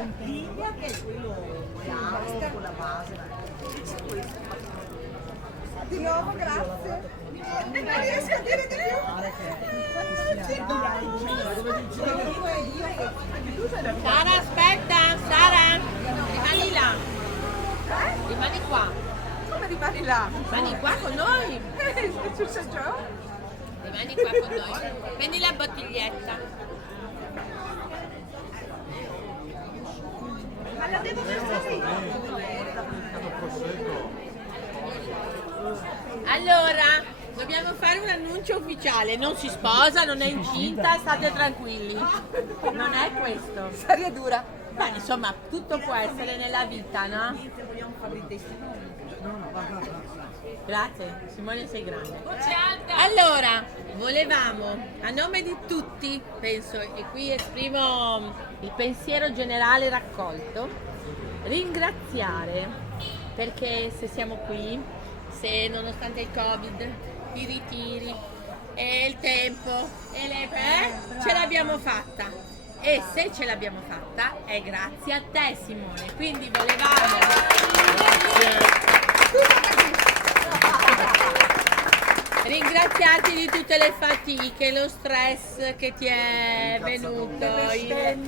Sempiglia che è quello chiaro con la base. Di nuovo, grazie. Non riesco a dire di più. Sara, aspetta, Sara, rimani là. Rimani qua. Come rimani là? Rimani qua con noi. C'è Gio? Rimani qua con noi. Prendi la bottiglietta. Ma la devo mettere io. Allora, dobbiamo fare un annuncio ufficiale. Non si sposa, non è incinta, state tranquilli. Non è questo. Seria dura. Beh, insomma, tutto può essere nella vita, no? Vogliamo fare dei testimoni? Grazie, Simone sei grande. Allora, volevamo, a nome di tutti, penso, e qui esprimo il pensiero generale raccolto, ringraziare, perché se siamo qui, se nonostante il Covid, i ritiri, e il tempo, e ce l'abbiamo fatta. E se ce l'abbiamo fatta è grazie a te, Simone. Quindi volevamo ringraziarti di tutte le fatiche, lo stress che ti è venuto, le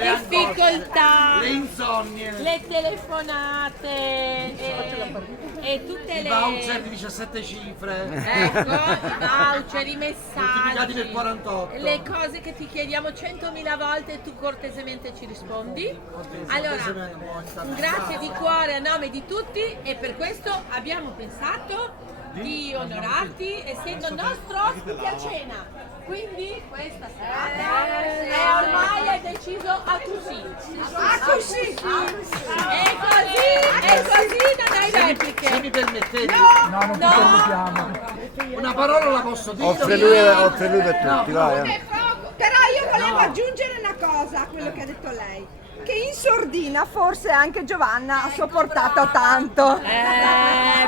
difficoltà, le insonnie, le telefonate e tutte i le voucher di 17 cifre, ecco, i voucher, i moltiplicati per messaggi, 48, le cose che ti chiediamo 100.000 volte e tu cortesemente ci rispondi. Allora, un grazie di cuore a nome di tutti e per questo abbiamo pensato di onorarti essendo nostro ospite a cena. Quindi questa serata è ormai deciso a così. E così non hai repliche. se mi permettete, No, non ti permettiamo. una parola la posso dire? Offre lui per tutti, vai. Però io volevo aggiungere una cosa a quello che ha detto lei. Che in sordina forse anche Giovanna ha sopportato tanto.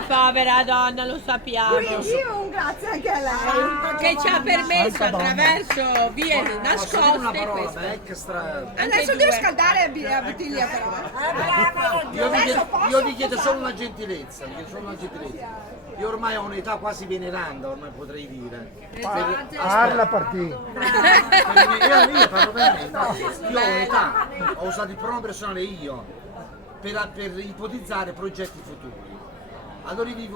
Povera donna, lo sappiamo. Quindi un grazie anche a lei. Che ci ha permesso attraverso vie Posso dire una nascoste parola questo. extra? Anche Adesso due. devo scaldare la bottiglia però. Io vi chiedo solo una gentilezza, Io ormai ho un'età quasi veneranda, ormai potrei dire. Parla partì. Io parlo per me, io ho un'età, ho usato il pronomo personale io per ipotizzare progetti futuri. Allora io vi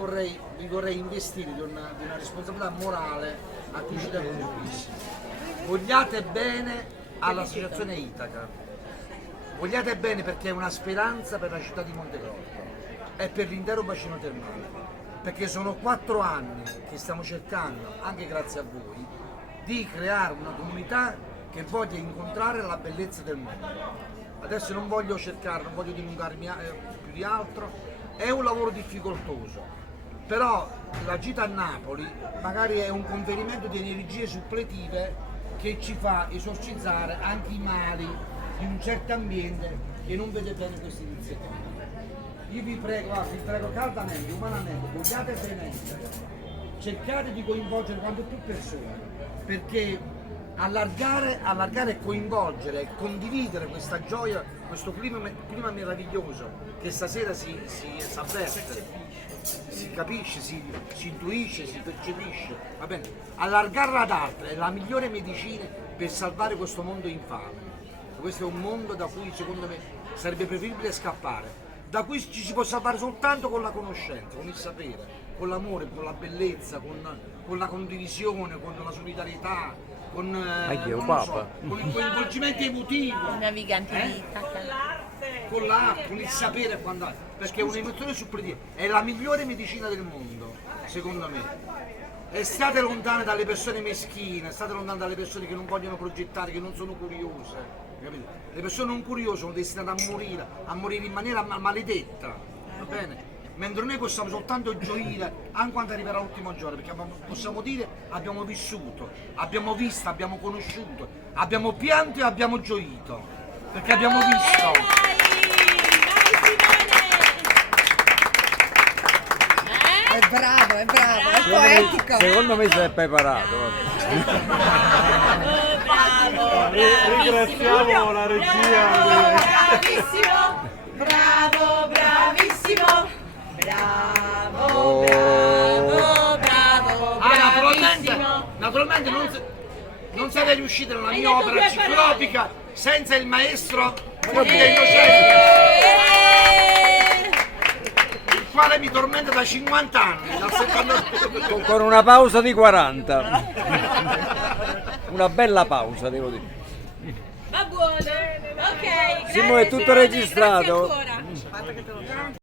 vorrei investire di una responsabilità morale a cui ci tengo moltissimo. Vogliate bene all'associazione Itaca, vogliate bene perché è una speranza per la città di Montecorto e per l'intero bacino termale. Perché sono 4 anni che stiamo cercando, anche grazie a voi, di creare una comunità che voglia incontrare la bellezza del mondo. Adesso non voglio dilungarmi più di altro, è un lavoro difficoltoso, però la gita a Napoli magari è un conferimento di energie suppletive che ci fa esorcizzare anche i mali di un certo ambiente che non vede bene questa iniziativa. Io vi prego caldamente, umanamente, vogliate benessere, cercate di coinvolgere quanto più persone, perché allargare e coinvolgere e condividere questa gioia, questo clima meraviglioso che stasera si avverte, si capisce, si intuisce, si percepisce, va bene? Allargarla ad altri è la migliore medicina per salvare questo mondo infame. Questo è un mondo da cui secondo me sarebbe preferibile scappare. Da cui ci si può salvare soltanto con la conoscenza, con il sapere, con l'amore, con la bellezza, con la condivisione, con la solidarietà, con il coinvolgimento emotivo, Naviganti di Itaca. con l'arte, con il sapere, perché un'emozione suppletiva è la migliore medicina del mondo, secondo me. E state lontane dalle persone meschine, state lontane dalle persone che non vogliono progettare, che non sono curiose. Capito? Le persone non curiose sono destinate a morire in maniera maledetta, va bene? Mentre noi possiamo soltanto gioire anche quando arriverà l'ultimo giorno, perché possiamo dire abbiamo vissuto, abbiamo visto, abbiamo conosciuto, abbiamo pianto e abbiamo gioito, perché abbiamo visto. È bravo, è Bravo. poetico. Secondo me sei preparato. Bravo, Ringraziamo la regia. bravissimo, bravo, bravissimo, bravo, Oh. bravo, bravo, Naturalmente non sarei riuscito nella Hai mia detto opera due ciclopica senza il maestro Vabbè. dei docenti, il quale mi tormenta da 50 anni, dal 72. Con una pausa di 40. Una bella pausa, devo dire. Va buono, ok, Simo, è grazie, tutto Simone, registrato? grazie ancora.